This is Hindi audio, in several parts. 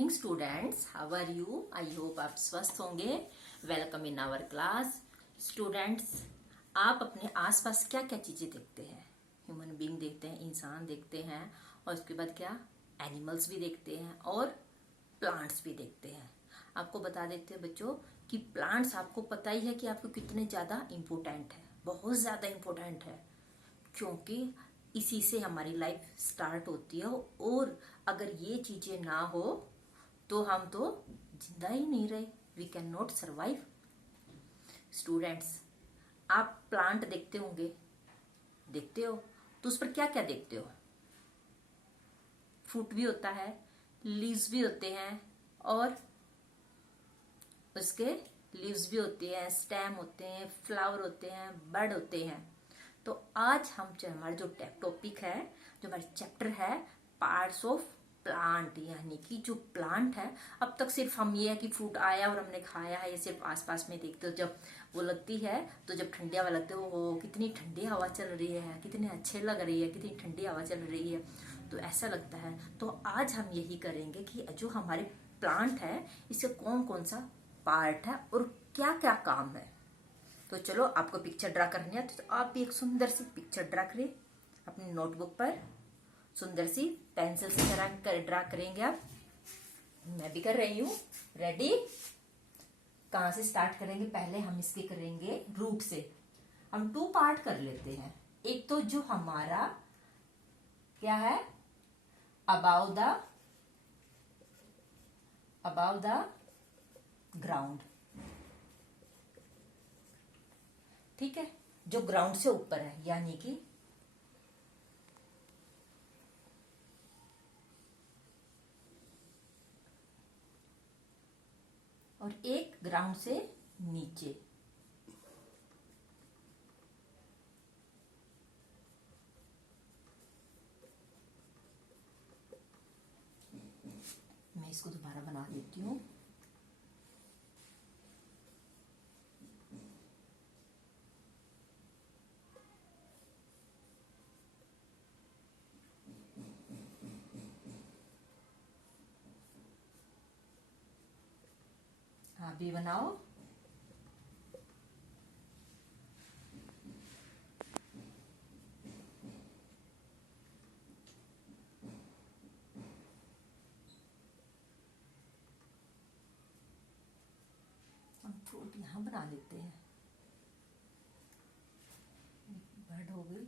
Morning students, how are you? I hope आप स्वस्थ होंगे। Welcome in our class. Students, आप अपने आसपास क्या क्या चीजें देखते हैं? ह्यूमन बीइंग देखते हैं, इंसान देखते हैं, और उसके बाद क्या, एनिमल्स भी देखते हैं और प्लांट्स भी देखते हैं। आपको बता देते हैं बच्चों कि प्लांट्स, आपको पता ही है कि आपको कितने ज्यादा इम्पोर्टेंट है, बहुत ज्यादा इम्पोर्टेंट है, क्योंकि इसी से हमारी लाइफ स्टार्ट होती है। और अगर ये चीजें ना हो तो हम तो जिंदा ही नहीं रहे, we can not survive. Students, आप प्लांट देखते होंगे, देखते हो तो उस पर क्या क्या देखते हो? फ्रूट भी होता है, लीव्स भी होते हैं, और उसके लीव्स भी होते हैं, स्टेम होते हैं, फ्लावर होते हैं, बड होते हैं। तो आज हम हमारा जो टॉपिक है, जो हमारा चैप्टर है, पार्ट्स ऑफ प्लांट, यानी कि जो प्लांट है। अब तक सिर्फ हम ये है कि फ्रूट आया और हमने खाया है, ये सिर्फ आसपास में देखते हो। जब वो लगती है तो जब ठंडी हवा लगती है, वो कितनी ठंडी हवा चल रही है, कितनी अच्छे लग रही है, कितनी ठंडी हवा चल रही है, तो ऐसा लगता है। तो आज हम यही करेंगे कि जो हमारे प्लांट है, इससे कौन कौन सा पार्ट है और क्या क्या काम है। तो चलो, आपको पिक्चर ड्रा करनी है तो आप भी एक सुंदर सी पिक्चर ड्रा करें अपनी नोटबुक पर। सुंदर सी पेंसिल से ड्रा करेंगे आप। मैं भी कर रही हूँ। रेडी? कहाँ से स्टार्ट करेंगे? पहले हम इसके करेंगे रूट से। हम 2 पार्ट कर लेते हैं। एक तो जो हमारा क्या है, अबाउ द ग्राउंड, ठीक है, जो ग्राउंड से ऊपर है, यानी कि और एक ग्राउंड से नीचे। मैं इसको दोबारा बना देती हूँ। आप भी बनाओ। हम फ्रूट यहाँ बना लेते हैं। बर्ड हो गई।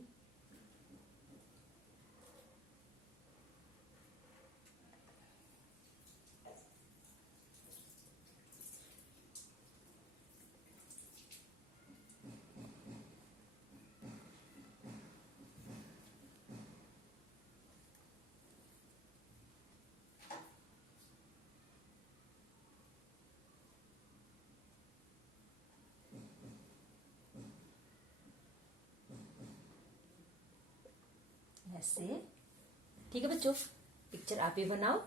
ऐसे, ठीक है बच्चों, पिक्चर आप ही बनाओ।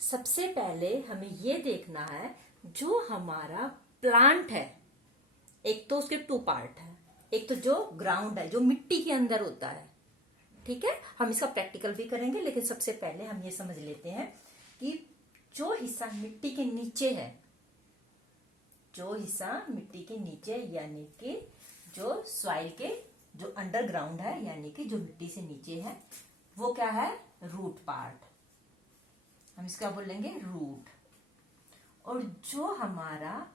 सबसे पहले हमें ये देखना है जो हमारा प्लांट है। एक तो उसके 2 पार्ट है। एक तो जो ग्राउंड है, जो मिट्टी के अंदर होता है, ठीक है। हम इसका प्रैक्टिकल भी करेंगे, लेकिन सबसे पहले हम ये समझ लेते हैं कि जो हिस्सा मिट्टी के नीचे है, जो हिस्सा मिट्टी के नीचे, यानी कि जो सॉइल के जो अंडरग्राउंड है, यानी कि जो मिट्टी से नीचे है, वो क्या है, रूट पार्ट। हम इसका बोलेंगे रूट। और जो हमारा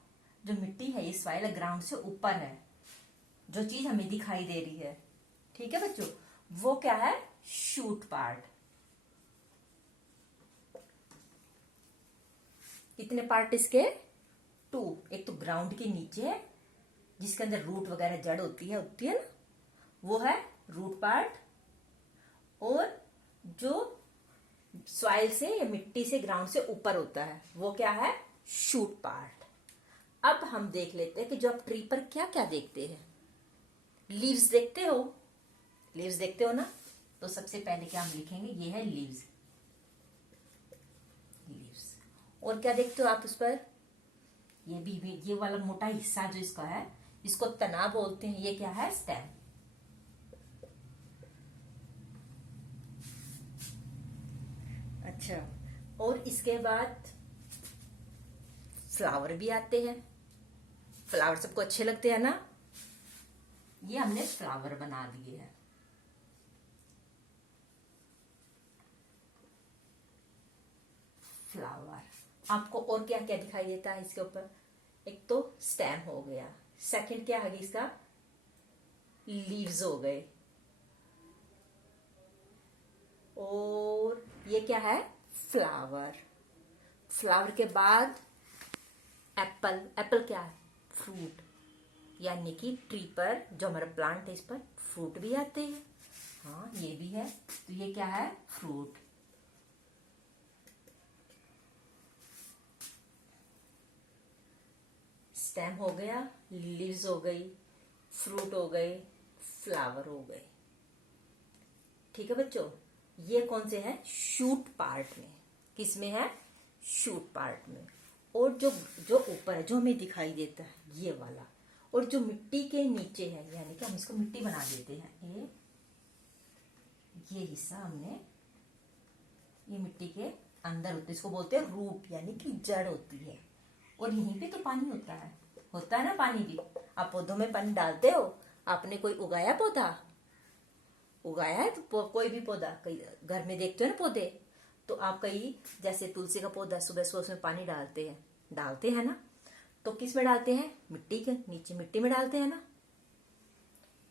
जो मिट्टी है, ये सॉइल ग्राउंड से ऊपर है, जो चीज हमें दिखाई दे रही है, ठीक है बच्चों, वो क्या है, शूट पार्ट। कितने पार्ट इसके? 2। एक तो ग्राउंड के नीचे है, जिसके अंदर रूट वगैरह जड़ होती है ना, वो है रूट पार्ट। और जो सॉइल से या मिट्टी से ग्राउंड से ऊपर होता है, वो क्या है, शूट पार्ट। अब हम देख लेते हैं कि जो आप ट्री पर क्या क्या देखते हैं। लीव्स देखते हो? लीव्स देखते हो ना? तो सबसे पहले क्या हम लिखेंगे, ये है लीव्स। लीव्स। और क्या देखते हो आप उस पर? ये वाला मोटा हिस्सा जो इसका है, इसको तना बोलते हैं। ये क्या है, स्टेम। और इसके बाद फ्लावर भी आते हैं। फ्लावर सबको अच्छे लगते हैं ना। ये हमने फ्लावर बना दिए हैं। फ्लावर आपको और क्या क्या दिखाई देता है इसके ऊपर? एक तो स्टेम हो गया, सेकंड क्या है इसका, लीव्स हो गए, और ये क्या है, फ्लावर। फ्लावर के बाद एप्पल। एप्पल क्या है, फ्रूट, यानी कि ट्री पर जो हमारा प्लांट है इस पर फ्रूट भी आते हैं। हाँ ये भी है, तो ये क्या है, फ्रूट। स्टेम हो गया, लीव्स हो गई, फ्रूट हो गए, फ्लावर हो गए। ठीक है बच्चों, ये कौन से हैं, शूट पार्ट में। किस में है, शूट पार्ट में। और जो जो ऊपर है, जो हमें दिखाई देता है, ये वाला, और जो मिट्टी के नीचे है, यानी कि हम इसको मिट्टी बना देते हैं। ये हिस्सा हमने, ये मिट्टी के अंदर होते, इसको बोलते हैं रूट, यानी कि जड़ होती है। और यहीं पे तो पानी होता है ना पानी भी। आप पौधों में पानी डालते हो? आपने कोई उगाया पौधा, उगाया है तो कोई भी पौधा, कई घर में देखते हो ना पौधे, तो आप कई, जैसे तुलसी का पौधा, सुबह सुबह उसमें पानी डालते हैं ना। तो किस में डालते हैं, मिट्टी के नीचे, मिट्टी में डालते हैं ना।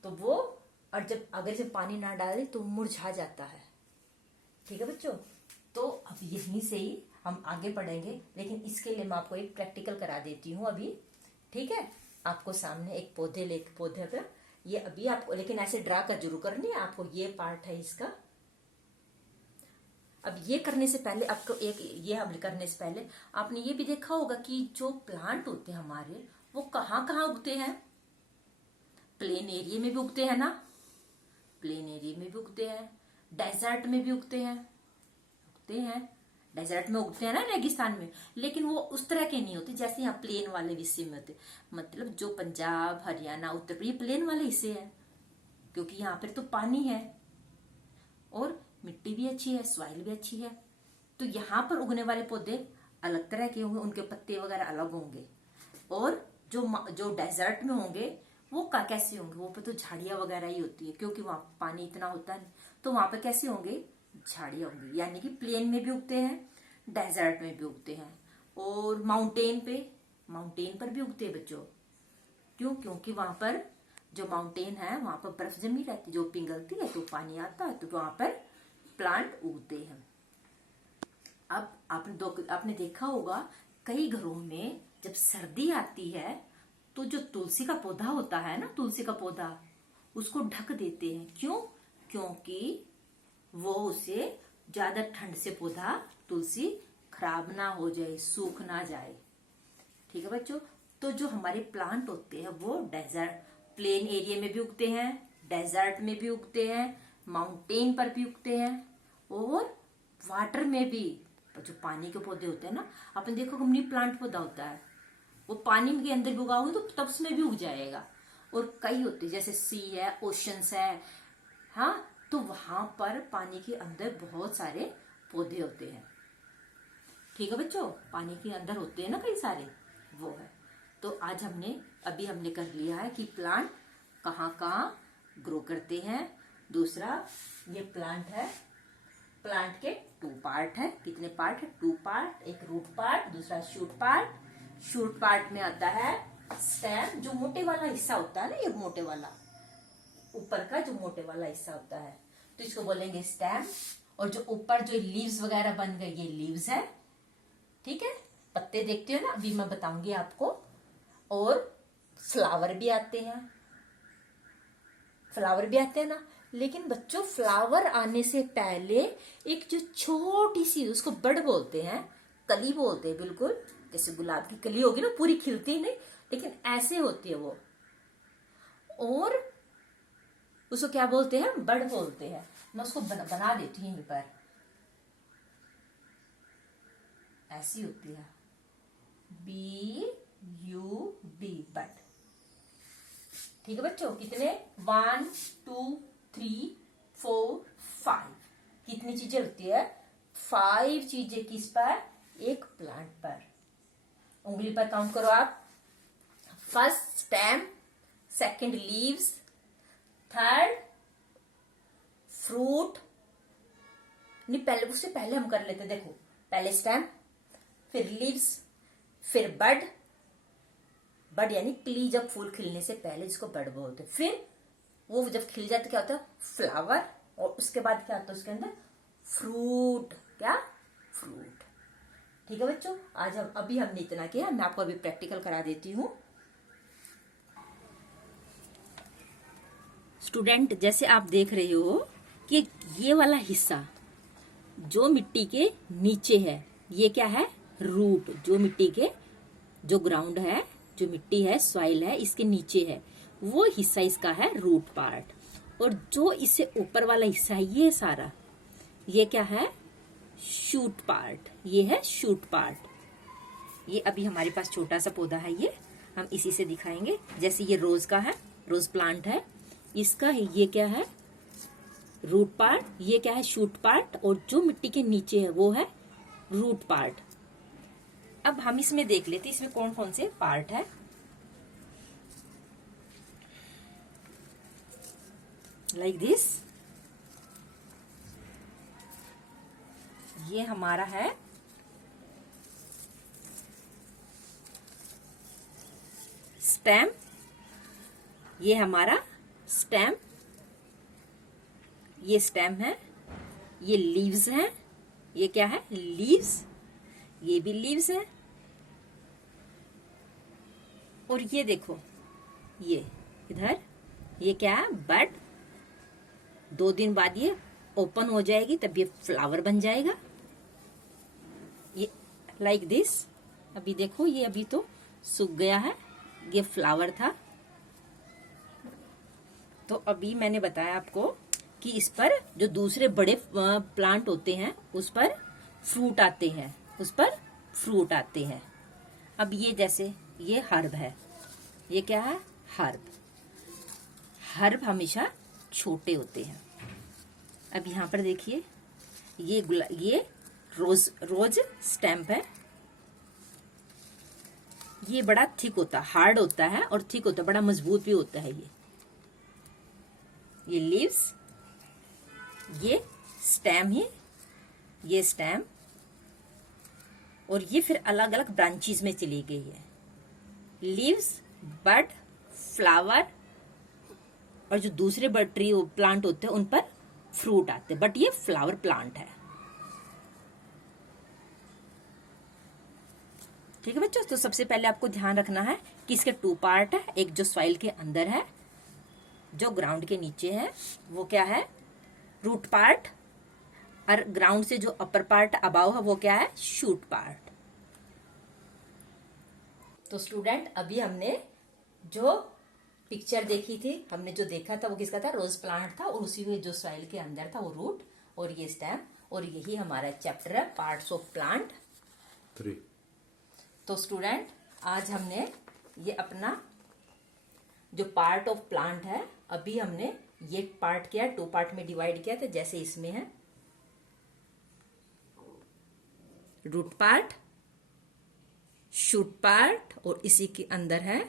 तो वो, और अगर जब पानी ना डाले तो मुरझा जाता है। ठीक है बच्चों, तो अब यहीं से ही हम आगे पढ़ेंगे, लेकिन इसके लिए मैं आपको एक प्रैक्टिकल करा देती हूँ अभी। ठीक है, आपको सामने एक पौधे पर, ये अभी आपको, लेकिन ऐसे ड्रा कर जरूर करनी है आपको। ये पार्ट है इसका। अब ये करने से पहले आपको ये हम करने से पहले आपने ये भी देखा होगा कि जो प्लांट होते हैं हमारे, वो कहाँ कहाँ उगते हैं। प्लेन एरिया में भी उगते हैं ना, प्लेन एरिया में भी उगते हैं, डेजर्ट में भी उगते हैं डेजर्ट में उगते हैं ना, रेगिस्तान में। लेकिन वो उस तरह के नहीं होते जैसे यहाँ प्लेन वाले हिस्से में होते। मतलब जो पंजाब, हरियाणा, उत्तर प्रदेश, प्लेन वाले हिस्से हैं, क्योंकि यहाँ पर तो पानी है और मिट्टी भी अच्छी है, सॉइल भी अच्छी है। तो यहाँ पर उगने वाले पौधे अलग तरह के होंगे, उनके पत्ते वगैरह अलग होंगे। और जो डेजर्ट में होंगे वो कैसे होंगे, वो पे तो झाड़ियां वगैरह ही होती है, क्योंकि वहां पानी इतना होता है। तो वहां पे कैसे होंगे, झाड़ियां होंगी। यानी कि प्लेन में भी उगते हैं, डेजर्ट में भी उगते हैं, और माउंटेन पर भी उगते हैं बच्चों। क्यों, क्योंकि वहां पर जो माउंटेन है वहां पर बर्फ जमी रहती है, जो पिघलती है तो पानी आता है, तो वहां पर प्लांट उगते हैं। अब आपने देखा होगा कई घरों में जब सर्दी आती है तो जो तुलसी का पौधा होता है ना, तुलसी का पौधा, उसको ढक देते हैं। क्यों, क्योंकि वो उसे ज्यादा ठंड से पौधा तुलसी खराब ना हो जाए, सूख ना जाए। ठीक है बच्चों, तो जो हमारे प्लांट होते हैं वो डेजर्ट, प्लेन एरिया में भी उगते हैं, डेजर्ट में भी उगते हैं, माउंटेन पर भी उगते हैं, और वाटर में भी। जो पानी के पौधे होते हैं ना, अपन देखो मनी प्लांट पौधा होता है, वो पानी के अंदर भी उगाओगे तो तब उसमें भी उग जाएगा। और कई होते जैसे सी है, ओशंस है, हाँ, तो वहां पर पानी के अंदर बहुत सारे पौधे होते हैं। ठीक है बच्चों, पानी के अंदर होते हैं ना कई सारे, वो है। तो आज अभी हमने कर लिया है कि प्लांट कहाँ कहाँ ग्रो करते हैं। दूसरा, ये प्लांट है, प्लांट के 2 पार्ट है। कितने पार्ट है, 2 पार्ट, एक रूट पार्ट, दूसरा शूट पार्ट। शूट पार्ट में आता है स्टेम, जो मोटे वाला हिस्सा होता है ना, ये मोटे वाला, ऊपर का जो मोटे वाला हिस्सा होता है, तो इसको बोलेंगे स्टेम। और जो ऊपर जो लीव्स वगैरह बन गए, ये लीव्स है। ठीक है, पत्ते देखते हो ना, अभी मैं बताऊंगी आपको। और फ्लावर भी आते हैं, ना। लेकिन बच्चों, फ्लावर आने से पहले एक जो छोटी सी, उसको बड बोलते हैं, कली बोलते हैं, बिल्कुल जैसे गुलाब की कली होगी ना, पूरी खिलती नहीं, लेकिन ऐसे होती है वो। और उसको क्या बोलते हैं, बड बोलते हैं। मैं उसको बना देती हूँ यहीं पर, ऐसी होती है, BUD, बड। ठीक है बच्चों, कितने, 1 2 3 4 5, कितनी चीजें होती है, 5 चीजें किस पर? एक प्लांट पर। उंगली पर काउंट करो आप। First stem, second leaves, third fruit, नहीं पहले उससे पहले हम कर लेते, देखो पहले स्टेम, फिर लीव्स, फिर बड, बड यानी कली, जब फूल खिलने से पहले जिसको बड बोलते, फिर वो जब खिल जाते क्या होता है? फ्लावर, और उसके बाद क्या होता है उसके अंदर? फ्रूट। क्या? फ्रूट। ठीक है बच्चों, आज हम अभी हमने इतना किया, मैं आपको अभी प्रैक्टिकल करा देती हूँ। स्टूडेंट, जैसे आप देख रहे हो कि ये वाला हिस्सा जो मिट्टी के नीचे है, ये क्या है? रूट। जो मिट्टी के, जो ग्राउंड है, जो मिट्टी है, सॉइल है, इसके नीचे है, वो हिस्सा इसका है रूट पार्ट। और जो इससे ऊपर वाला हिस्सा है, ये सारा, ये क्या है? Shoot part. ये है शूट पार्ट। ये अभी हमारे पास छोटा सा पौधा है, ये हम इसी से दिखाएंगे। जैसे ये रोज का है, रोज प्लांट है, इसका है, ये क्या है? Root part. ये क्या है? Shoot part. और जो मिट्टी के नीचे है वो है रूट पार्ट। अब हम इसमें देख लेते हैं इसमें कौन कौन से पार्ट है। लाइक दिस, ये हमारा है स्टेम, ये हमारा स्टेम, ये स्टेम है, ये लीव्स हैं, ये क्या है? लीव्स, ये भी लीव्स है। और ये देखो, ये इधर, ये क्या है? बड। 2 दिन बाद ये ओपन हो जाएगी, तब ये फ्लावर बन जाएगा। ये लाइक दिस। अभी देखो, ये अभी तो सूख गया है, ये फ्लावर था। तो अभी मैंने बताया आपको कि इस पर जो दूसरे बड़े प्लांट होते हैं उस पर फ्रूट आते हैं, उस पर फ्रूट आते हैं। अब ये जैसे ये हर्ब है, ये क्या है? हर्ब। हर्ब हमेशा छोटे होते हैं। अब यहाँ पर देखिए, ये रोज स्टेम्प है, ये बड़ा थिक होता है, हार्ड होता है और थिक होता है, बड़ा मजबूत भी होता है। ये लीव्स, ये स्टेम है, ये स्टेम, और ये फिर अलग अलग ब्रांचेस में चली गई है। लीव्स, बड, फ्लावर, और जो दूसरे बड ट्री प्लांट होते हैं उन पर फ्रूट आते हैं, बट ये फ्लावर प्लांट है। ठीक है बच्चों, तो सबसे पहले आपको ध्यान रखना है कि इसके 2 पार्ट है। एक जो सॉइल के अंदर है, जो ग्राउंड के नीचे है, वो क्या है? Root part. और ग्राउंड से जो अपर पार्ट अबाव है वो क्या है? Shoot part. तो स्टूडेंट, अभी हमने जो पिक्चर देखी थी, हमने जो देखा था वो किसका था? रोज प्लांट था, और उसी में जो सॉइल के अंदर था वो रूट, और ये स्टेम, और यही हमारा चैप्टर है पार्ट्स ऑफ प्लांट 3। तो स्टूडेंट, आज हमने ये अपना जो पार्ट ऑफ प्लांट है, अभी हमने ये पार्ट किया, 2 पार्ट में डिवाइड किया था। जैसे इसमें है रूट पार्ट, शूट पार्ट, और इसी के अंदर है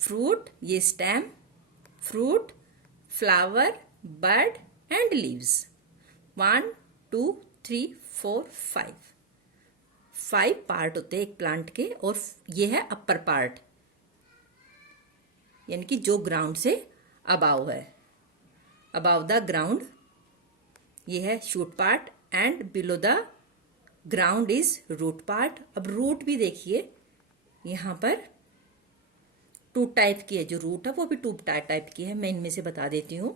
फ्रूट, ये stem, fruit, flower, bud and leaves. 1 2 3 4 5 part होते हैं एक प्लांट के। और ये है अपर पार्ट, यानी कि जो ग्राउंड से अबाव है, अबाव द ग्राउंड, ये है shoot part, and below the ground is root part. अब रूट भी देखिए, यहां पर 2 टाइप की है, जो रूट है वो भी 2 टाइप की है। मैं इनमें से बता देती हूं।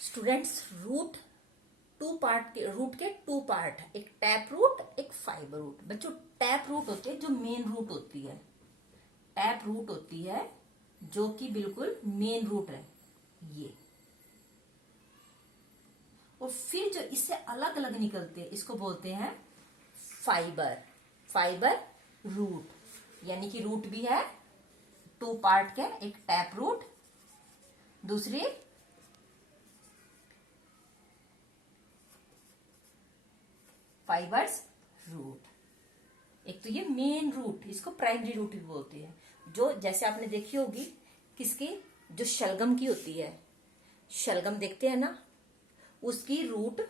स्टूडेंट्स, रूट 2 पार्ट के, रूट के 2 पार्ट है, एक टैप रूट, एक फाइबर रूट। बच्चों, टैप रूट होती है जो मेन रूट होती है, टैप रूट होती है जो कि बिल्कुल मेन रूट है ये। और फिर जो इससे अलग अलग निकलते हैं इसको बोलते हैं फाइबर। फाइबर रूट, यानी कि रूट भी है 2 पार्ट के, एक टैप रूट, दूसरी फाइबर्स रूट। एक तो ये मेन रूट, इसको प्राइमरी रूट भी बोलते हैं, जो जैसे आपने देखी होगी किसकी, जो शलगम की होती है, शलगम देखते हैं ना, उसकी रूट,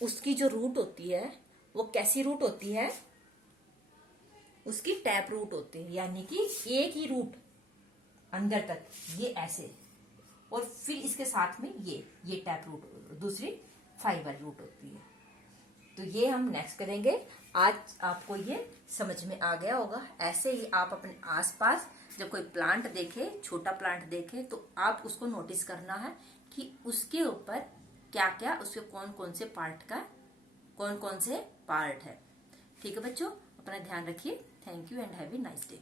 उसकी जो रूट होती है वो कैसी रूट होती है, उसकी टैप रूट होती है, यानी कि एक ही रूट अंदर तक ये ऐसे, और फिर इसके साथ में ये टैप रूट, दूसरी फाइबर रूट होती है। तो ये हम नेक्स्ट करेंगे। आज आपको ये समझ में आ गया होगा। ऐसे ही आप अपने आसपास जब कोई प्लांट देखे, छोटा प्लांट देखे, तो आप उसको नोटिस करना है कि उसके ऊपर क्या क्या, उसके कौन कौन से पार्ट का, कौन कौन से पार्ट है। ठीक है बच्चों, अपना ध्यान रखिए। Thank you and have a nice day.